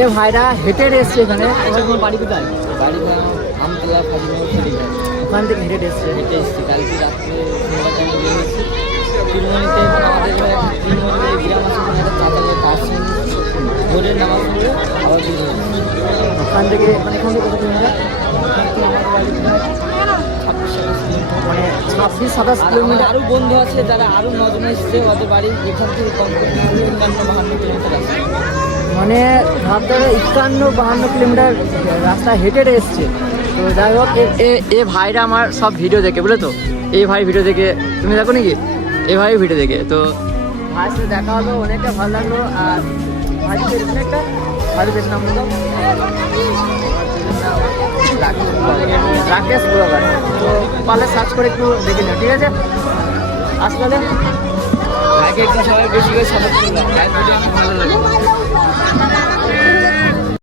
এ ভাইরা হেঁটে এসছে এখানে। তোমার তোমার বাড়ি কোথায়? বাড়ি আমতলা ওখান থেকে হেঁটে এসছে। হেঁটে এসেছি। কালকে রাত্রে সন্ধ্যার বেরিয়েছি তিরমণিতে মানে আমাদের এখানে একটা তিরমণি বলে গ্রাম আছে ওখানে একটা চাতালে কাজ ভোরের নামাজ পড়ে আবার বের ওখান থেকে মানে এখান থেকে কত কিলোমিটার? ওখান থেকে মানে ছাব্বিশ সাতাশ কিলোমিটার। আরও বন্ধু আছে যারা আরও নজন এসছে ওদের বাড়ি এখান থেকে কমপ্লিট অন্যান্য বাহান্ন কিলোমিটার আছে। মানে ভাবতে হবে একান্ন বাহান্ন কিলোমিটার রাস্তা হেঁটে হেঁটে এসছে। তো যাই হোক, এ- এ এ ভাইরা আমার সব ভিডিও দেখে, বুঝলে তো? এই ভাই ভিডিও দেখে, তুমি দেখো নাকি? এ ভাই ভিডিও দেখে, তো ভাইয়ের সাথে দেখা হলো অনেকটা ভালো লাগল। আর ভাই একটা পেয়েছেন নাম রাকেশ ব্লগার তো পারলে সার্চ করে একটু দেখে নিও, ঠিক আছে? আসলে ভাইকে একটু সবাই বেশি করে সাপোর্ট করলাম